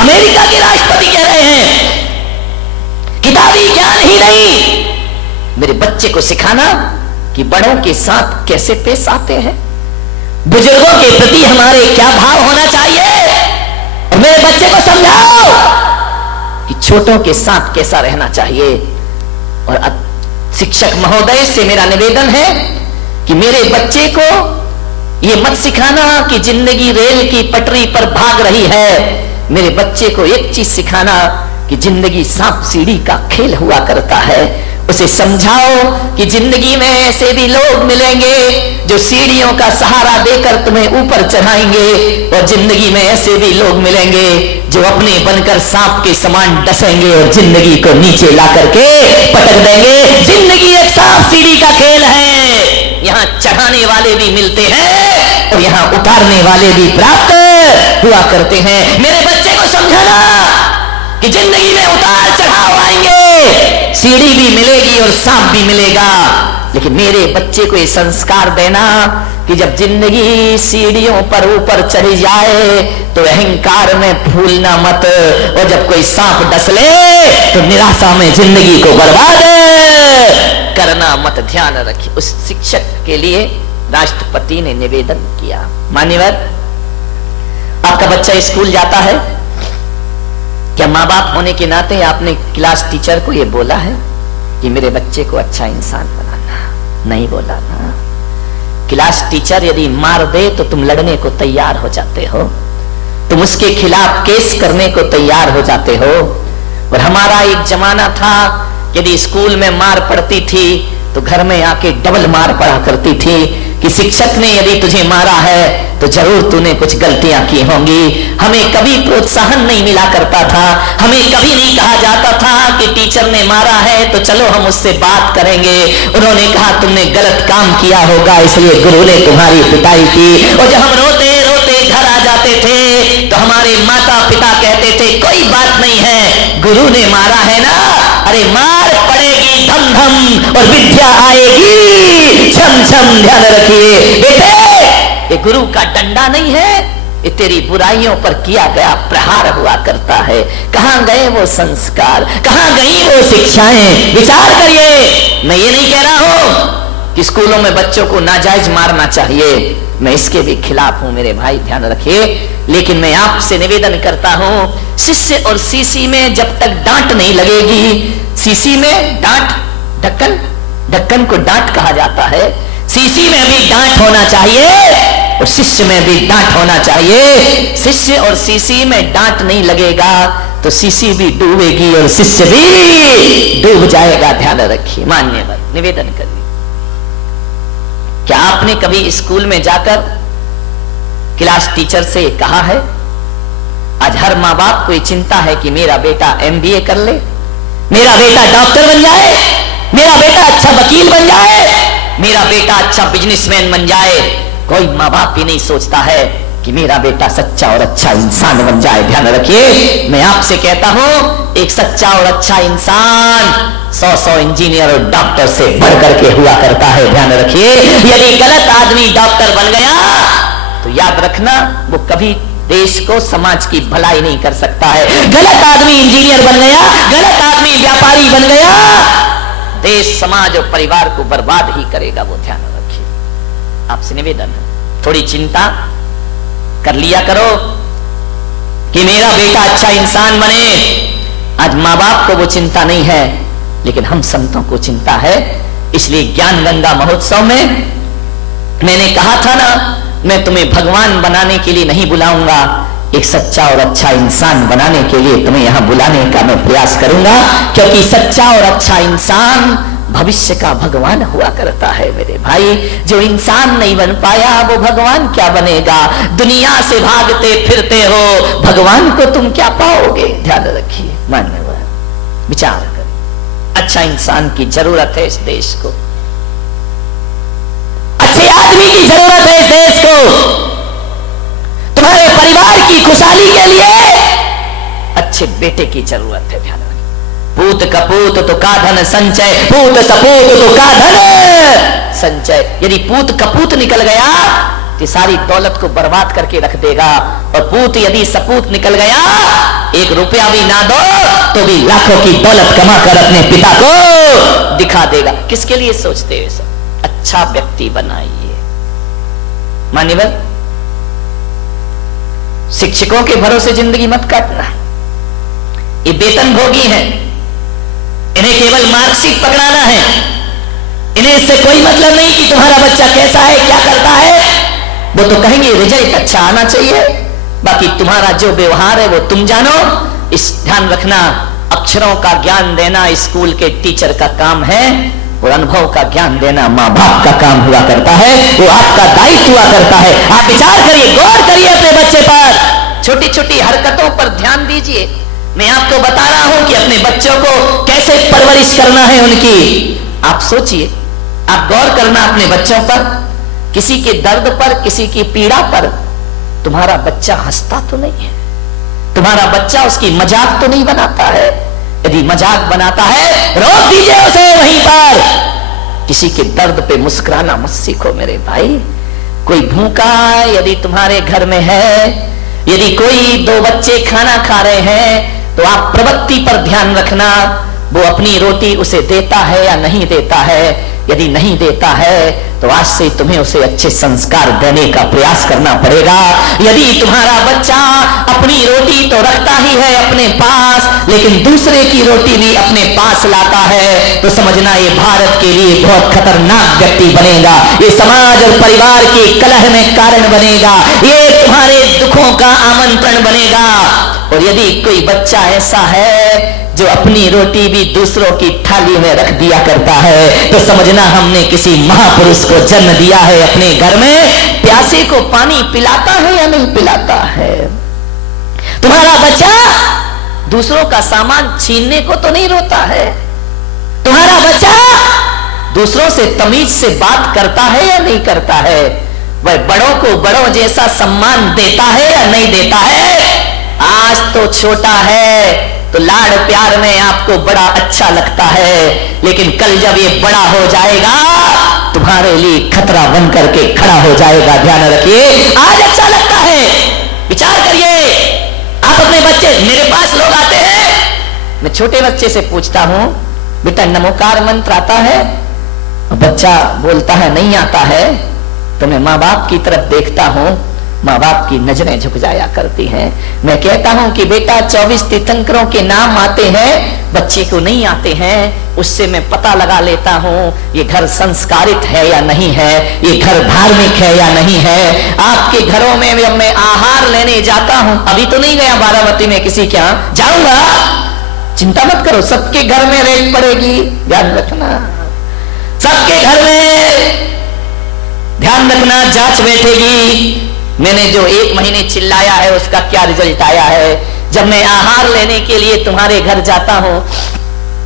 America के राष्ट्रपति कह रहे हैं किताबी ज्ञान ही नहीं, मेरे बच्चे को सिखाना कि बड़ों के साथ कैसे पेश आते हैं, बुजुर्गों के प्रति हमारे क्या भाव होना चाहिए, और मेरे बच्चे को समझाओ कि छोटों के साथ कैसा रहना चाहिए। और शिक्षक महोदय से मेरा निवेदन है कि मेरे बच्चे को यह मत सिखाना कि जिंदगी रेल की पटरी पर भाग रही है, मेरे बच्चे को एक चीज सिखाना कि जिंदगी सांप सीढ़ी का खेल हुआ करता है। उसे समझाओ कि जिंदगी में ऐसे भी लोग मिलेंगे जो सीढ़ियों का सहारा देकर तुम्हें ऊपर चढ़ाएंगे, और जिंदगी में ऐसे भी लोग मिलेंगे जो अपने बनकर सांप के समान डसेंगे और जिंदगी को नीचे ला करके पटक देंगे। जिंदगी एक सांप सीढ़ी का खेल है, यहाँ चढ़ाने वाले भी मिलते हैं और यहाँ उतारने वाले भी प्राप्त हुआ करते हैं। मेरे बच्चे को समझाना कि जिंदगी में उतार चढ़ाव आएंगे, सीढ़ी भी मिलेगी और सांप भी मिलेगा, लेकिन मेरे बच्चे को ये संस्कार देना कि जब जिंदगी सीढ़ियों पर ऊपर चढ़ी जाए तो अहंकार में भूलना मत, और जब कोई सांप डस ले तो निराशा में जिंदगी को बर्बाद करना मत, ध्यान रखिए। उस शिक्षक के लिए राष्ट्रपति ने निवेदन किया। मान्यवर, आपका बच्चा स्कूल जाता है, क्या माँ बाप होने के नाते आपने क्लास टीचर को यह बोला है कि मेरे बच्चे को अच्छा इंसान बनाना? नहीं बोला ना। क्लास टीचर यदि मार दे तो तुम लड़ने को तैयार हो जाते हो, तुम उसके खिलाफ केस करने को तैयार हो जाते हो। और हमारा एक जमाना था, यदि स्कूल में मार पड़ती थी तो घर में आके डबल मार पड़ा करती थी कि शिक्षक ने यदि तुझे मारा है तो जरूर तूने कुछ गलतियां की होंगी। हमें कभी प्रोत्साहन नहीं मिला करता था, हमें कभी नहीं कहा जाता था कि टीचर ने मारा है तो चलो हम उससे बात करेंगे। उन्होंने कहा तुमने गलत काम किया होगा इसलिए गुरु ने तुम्हारी पिटाई की। और जब हम रोते रोते घर आ जाते थे तो हमारे माता पिता कहते थे कोई बात नहीं है, गुरु ने मारा है ना, अरे मार पड़ेगी धम धम और विद्या आएगी छम छम। ध्यान रखिए बेटे, ये गुरु का डंडा नहीं है, ये तेरी बुराइयों पर किया गया प्रहार हुआ करता है। कहां गए वो संस्कार, कहां गई वो शिक्षाएं? विचार करिए। मैं ये नहीं कह रहा हूं कि स्कूलों में बच्चों को नाजायज मारना चाहिए, मैं इसके भी खिलाफ हूं मेरे भाई, ध्यान रखिए। लेकिन मैं आपसे निवेदन करता हूं, शिष्य और सीसी में जब तक डांट नहीं लगेगी, सीसी में डांट, ढक्कन, ढक्कन को डांट कहा जाता है, सीसी में भी डांट होना चाहिए और शिष्य में भी डांट होना चाहिए। शिष्य और सीसी में डांट नहीं लगेगा तो सीसी भी डूबेगी और शिष्य भी डूब जाएगा। ध्यान रखिए। मान्यवर, निवेदन करिए, क्या आपने कभी स्कूल में जाकर क्लास टीचर से कहा है? आज हर माँ बाप को ये चिंता है कि मेरा बेटा MBA कर ले, मेरा बेटा डॉक्टर बन जाए, मेरा बेटा अच्छा वकील बन जाए, मेरा बेटा अच्छा बिजनेसमैन बन जाए। कोई माँ बाप ही नहीं सोचता है कि मेरा बेटा सच्चा और अच्छा इंसान बन जाए। ध्यान रखिए, मैं आपसे कहता हूं, एक सच्चा और अच्छा इंसान 100 इंजीनियर और डॉक्टर से बढ़ करके हुआ करता है। ध्यान रखिए, यदि गलत आदमी डॉक्टर बन गया तो याद रखना वो कभी देश को, समाज की भलाई नहीं कर सकता है। गलत आदमी इंजीनियर बन गया, गलत आदमी व्यापारी बन गया, देश, समाज और परिवार को बर्बाद ही करेगा वो। ध्यान रखिए। आपसे निवेदन है, थोड़ी चिंता कर लिया करो कि मेरा बेटा अच्छा इंसान बने। आज माँ बाप को वो चिंता नहीं है, लेकिन हम संतों को चिंता है। इसलिए ज्ञान गंगा महोत्सव में मैंने कहा था ना, मैं तुम्हें भगवान बनाने के लिए नहीं बुलाऊंगा, एक सच्चा और अच्छा इंसान बनाने के लिए तुम्हें यहां बुलाने का मैं प्रयास करूंगा, क्योंकि सच्चा और अच्छा इंसान भविष्य का भगवान हुआ करता है मेरे भाई। जो इंसान नहीं बन पाया वो भगवान क्या बनेगा? दुनिया से भागते फिरते हो, भगवान को तुम क्या पाओगे? ध्यान रखिए। मान्यवर, विचार करें, अच्छा इंसान की जरूरत है इस देश को, अच्छे आदमी की जरूरत है इस देश को, तुम्हारे परिवार की खुशहाली के लिए अच्छे बेटे की जरूरत है। ध्यान रखिए। पूत कपूत तो का धन संचय, पूत सपूत तो का धन संचय। यदि पूत कपूत निकल गया तो सारी दौलत को बर्बाद करके रख देगा, और पूत यदि सपूत निकल गया एक रुपया भी ना दो तो भी लाखों की दौलत कमाकर अपने पिता को दिखा देगा। किसके लिए सोचते हो सब? अच्छा व्यक्ति बनाइए। मान्यवर, शिक्षकों के भरोसे जिंदगी मत काटना। ये वेतन भोगी हैं, इन्हें केवल मार्कशीट पकड़ाना है। इन्हें इससे कोई मतलब नहीं कि तुम्हारा बच्चा कैसा है, क्या करता है। वो तो कहेंगे रिजल्ट अच्छा आना चाहिए, बाकी तुम्हारा जो व्यवहार है वो तुम जानो। इस ध्यान रखना, अक्षरों का ज्ञान देना स्कूल के टीचर का काम है, और अनुभव का ज्ञान देना माँ बाप का काम हुआ करता है। वो आपका दायित्व हुआ करता है। आप विचार करिए, गौर करिए अपने बच्चे पर, छोटी छोटी हरकतों पर ध्यान दीजिए। मैं आपको बता रहा हूं कि अपने बच्चों को कैसे परवरिश करना है उनकी। आप सोचिए, आप गौर करना अपने बच्चों पर, किसी के दर्द पर, किसी की पीड़ा पर तुम्हारा बच्चा हंसता तो नहीं है, तुम्हारा बच्चा उसकी मजाक तो नहीं बनाता है। यदि मजाक बनाता है रोक दीजिए उसे वहीं पर। किसी के दर्द पे मुस्कुराना मत सीखो मेरे भाई। कोई भूखा यदि तुम्हारे घर में है, यदि कोई दो बच्चे खाना खा रहे हैं, तो आप प्रवृत्ति पर ध्यान रखना, वो अपनी रोटी उसे देता है या नहीं देता है। यदि नहीं देता है तो आज से तुम्हें उसे अच्छे संस्कार देने का प्रयास करना पड़ेगा। यदि तुम्हारा बच्चा अपनी रोटी तो रखता ही है अपने पास, लेकिन दूसरे की रोटी भी अपने पास लाता है, तो समझना ये भारत के लिए बहुत खतरनाक व्यक्ति बनेगा। ये समाज और परिवार के कलह में कारण बनेगा, ये तुम्हारे दुखों का आमंत्रण बनेगा। और यदि कोई बच्चा ऐसा है जो अपनी रोटी भी दूसरों की थाली में रख दिया करता है, तो समझना हमने किसी महापुरुष को जन्म दिया है अपने घर में। प्यासे को पानी पिलाता है या नहीं पिलाता है? तुम्हारा बच्चा दूसरों का सामान छीनने को तो नहीं रोता है? तुम्हारा बच्चा दूसरों से तमीज से बात करता है या नहीं करता है? वह बड़ों को बड़ों जैसा सम्मान देता है या नहीं देता है? आज तो छोटा है तो लाड़ प्यार में आपको बड़ा अच्छा लगता है, लेकिन कल जब ये बड़ा हो जाएगा तुम्हारे लिए खतरा बन करके खड़ा हो जाएगा। ध्यान रखिए, आज अच्छा लगता है। विचार करिए, आप अपने बच्चे, मेरे पास लोग आते हैं, मैं छोटे बच्चे से पूछता हूं बेटा नमोकार मंत्र आता है? बच्चा बोलता है नहीं आता है। तो मैं माँ बाप की तरफ देखता हूं, माँ बाप की नजरें झुक जाया करती हैं। मैं कहता हूं कि बेटा 24 तीर्थंकरों के नाम आते हैं, बच्चे को नहीं आते हैं। उससे मैं पता लगा लेता हूं ये घर संस्कारित है या नहीं है, ये घर धार्मिक है या नहीं है। आपके घरों में जब मैं आहार लेने जाता हूं, अभी तो नहीं गया बारामती में किसी के यहां, जाऊंगा, चिंता मत करो, सबके घर में रेट पड़ेगी, ध्यान रखना। सबके घर में ध्यान रखना, जांच बैठेगी। मैंने जो 1 महीने चिल्लाया है उसका क्या रिजल्ट आया है। जब मैं आहार लेने के लिए तुम्हारे घर जाता हूं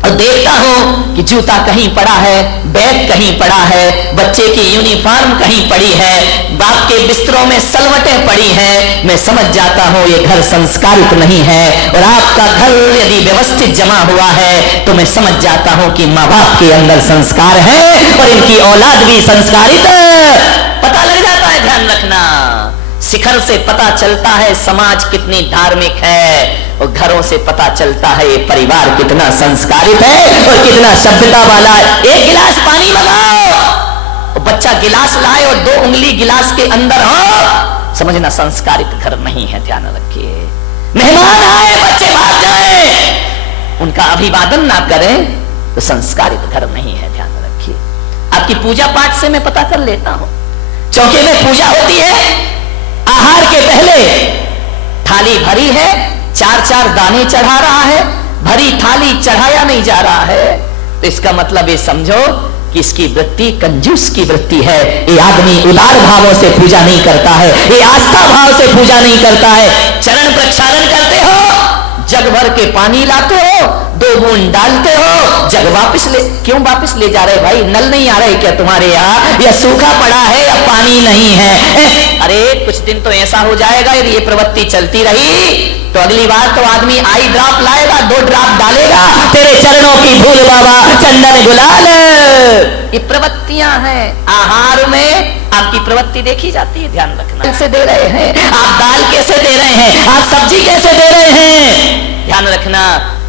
और देखता हूं कि जूता कहीं पड़ा है, बैग कहीं पड़ा है, बच्चे की यूनिफॉर्म कहीं पड़ी है, बाप के बिस्तरों में सलवटें पड़ी हैं, मैं समझ जाता हूं ये घर संस्कारित नहीं है। और आपका घर यदि व्यवस्थित जमा हुआ है तो मैं समझ जाता हूं कि माँ बाप के अंदर संस्कार है और इनकी औलाद भी संस्कारित पता लग जाता है। ध्यान रखना, शिखर से पता चलता है समाज कितनी धार्मिक है, और घरों से पता चलता है ये परिवार कितना संस्कारित है और कितना सभ्यता वाला है। 1 गिलास पानी मंगाओ, और बच्चा गिलास लाए और 2 उंगली गिलास के अंदर हो, समझना संस्कारित घर नहीं है। ध्यान रखिए, मेहमान आए बच्चे भाग जाए, उनका अभिवादन ना करें तो संस्कारित घर नहीं है। ध्यान रखिए, आपकी पूजा पाठ से मैं पता कर लेता हूं। चौके में पूजा होती है, आहार के पहले थाली भरी है, 4-4 दाने चढ़ा रहा है, भरी थाली चढ़ाया नहीं जा रहा है, तो इसका मतलब ये समझो कि इसकी वृत्ति कंजूस की वृत्ति है। ये आदमी उदार भावों से पूजा नहीं करता है, ये आस्था भाव से पूजा नहीं करता है। चरण प्रक्षालन करते हो, जग भर के पानी लाते हो, 2 बूंद डालते हो, जग वापस ले, क्यों वापस ले जा रहे भाई? नल नहीं आ रहे क्या तुम्हारे यहाँ, या सूखा पड़ा है या पानी नहीं है? अरे कुछ दिन तो ऐसा हो जाएगा यदि ये प्रवृत्ति चलती रही तो अगली बार तो आदमी आई ड्रॉप लाएगा, 2 ड्रॉप डालेगा, तेरे चरणों की धूल बाबा चंदन गुलाल। ये प्रवृत्तियां हैं। आहार में आपकी प्रवृत्ति देखी जाती है। ध्यान रखना, कैसे दे रहे हैं आप, दाल कैसे दे रहे हैं आप, सब्जी कैसे दे रहे हैं।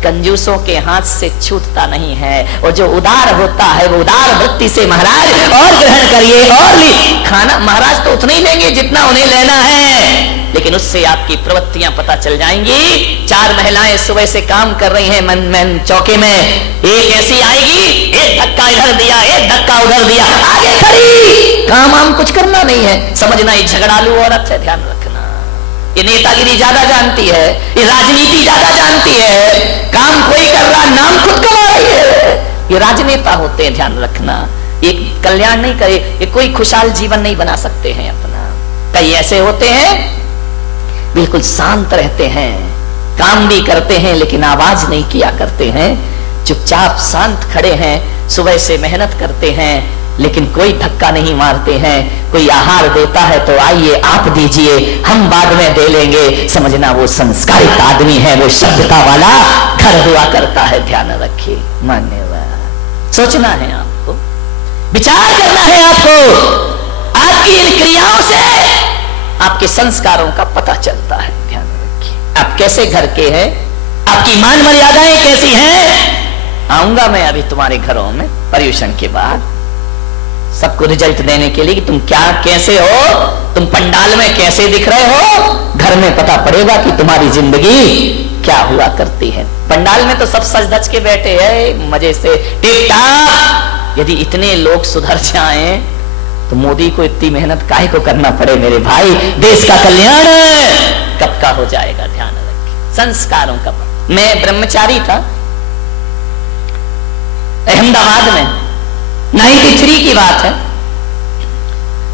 कंजूसों के हाथ से छूटता नहीं है, और जो उदार होता है वो उदार वृत्ति से महाराज और ग्रहण करिए और खाना। महाराज तो उतना ही लेंगे जितना उन्हें लेना है, लेकिन उससे आपकी प्रवृत्तियां पता चल जाएंगी। 4 महिलाएं सुबह से काम कर रही हैं मन चौके में, एक ऐसी आएगी, एक धक्का इधर दिया, एक धक्का उधर दिया, आगे खड़ी, काम आम कुछ करना नहीं है, समझना ये झगड़ालू औरत है। ध्यान रखना, ये नेतागिरी ज्यादा जानती है, ये राजनीति ज्यादा जानती है, काम कोई कर रहा, नाम खुद कमा रही है, ये राजनेता होते हैं। ध्यान रखना, ये कल्याण नहीं करे, ये कोई खुशहाल जीवन नहीं बना सकते हैं अपना। कई ऐसे होते हैं बिल्कुल शांत रहते हैं, काम भी करते हैं लेकिन आवाज नहीं किया करते हैं, चुपचाप शांत खड़े हैं, सुबह से मेहनत करते हैं लेकिन कोई धक्का नहीं मारते हैं। कोई आहार देता है तो आइए आप दीजिए, हम बाद में दे लेंगे, समझना वो संस्कारित आदमी है, वो सभ्यता वाला घर हुआ करता है। ध्यान रखिए, मान्यवर, सोचना है आपको, विचार करना है आपको। आपकी इन क्रियाओं से आपके संस्कारों का पता चलता है। ध्यान रखिए, आप कैसे घर के हैं, आपकी मान मर्यादाएं कैसी हैं। आऊंगा मैं अभी तुम्हारे घरों में पर्यूषण के बाद, सबको रिजल्ट देने के लिए कि तुम क्या कैसे हो, तुम पंडाल में कैसे दिख रहे हो, घर में पता पड़ेगा कि तुम्हारी जिंदगी क्या हुआ करती है। पंडाल में तो सब सज धज के बैठे हैं मजे से, टिप टाप। यदि इतने लोग सुधर जाएं तो मोदी को इतनी मेहनत काहे को करना पड़े मेरे भाई, देश का कल्याण कब का हो जाएगा। ध्यान रखिए, संस्कारों का। मैं ब्रह्मचारी था अहमदाबाद में, 93 की बात है।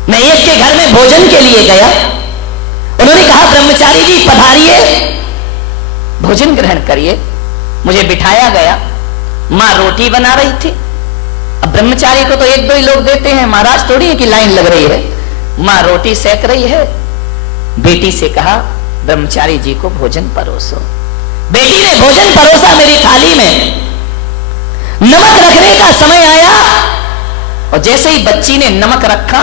मैं एक के घर में भोजन के लिए गया, उन्होंने कहा ब्रह्मचारी जी पधारिए, भोजन ग्रहण करिए। मुझे बिठाया गया, मां रोटी बना रही थी। अब ब्रह्मचारी को तो 1-2 ही लोग देते हैं, महाराज थोड़ी है कि लाइन लग रही है। मां रोटी सेक रही है, बेटी से कहा ब्रह्मचारी जी को भोजन परोसो। बेटी ने भोजन परोसा मेरी थाली में, नमक रखने का समय आया और जैसे ही बच्ची ने नमक रखा,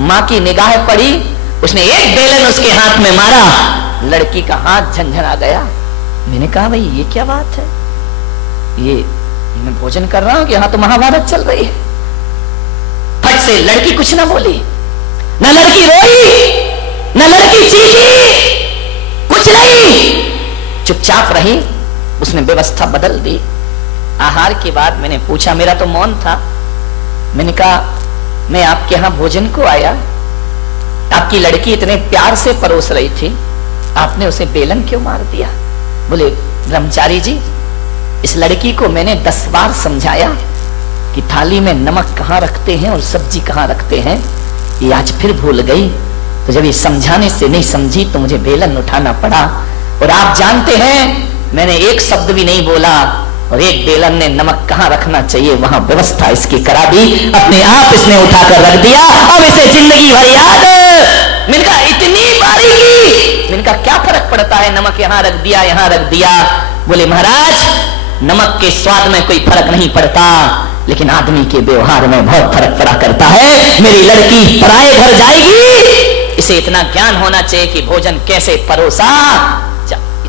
मां की निगाह पड़ी, उसने एक बेलन उसके हाथ में मारा, लड़की का हाथ झंझना गया। मैंने कहा भाई ये क्या बात है, ये मैं भोजन कर रहा हूं कि यहां तो महाभारत चल रही है। फट से लड़की कुछ ना बोली, न लड़की रोई, न लड़की चीखी, कुछ नहीं, चुपचाप रही। उसने व्यवस्था बदल दी। आहार के बाद मैंने पूछा, मेरा तो मौन था, मैंने कहा मैं आपके यहां भोजन को आया, आपकी लड़की इतने प्यार से परोस रही थी, आपने उसे बेलन क्यों मार दिया। बोले ब्रह्मचारी जी, इस लड़की को मैंने 10 बार समझाया कि थाली में नमक कहां रखते हैं और सब्जी कहां रखते हैं, ये आज फिर भूल गई। तो जब ये समझाने से नहीं समझी तो मुझे बेलन उठाना पड़ा, और आप जानते हैं मैंने एक शब्द भी नहीं बोला, और एक बेलन ने नमक कहां रखना चाहिए वहां व्यवस्था इसकी करा दी, अपने आप इसने उठाकर रख दिया, अब इसे जिंदगी भर याद। मैंने कहा इतनी बारीकी, मैंने कहा क्या फर्क पड़ता है, नमक यहां रख दिया, यहां रख दिया। बोले महाराज नमक के स्वाद में कोई फर्क नहीं पड़ता, लेकिन आदमी के व्यवहार में बहुत फर्क पड़ा करता है। मेरी लड़की पराए घर जाएगी, इसे इतना ज्ञान होना चाहिए कि भोजन कैसे परोसा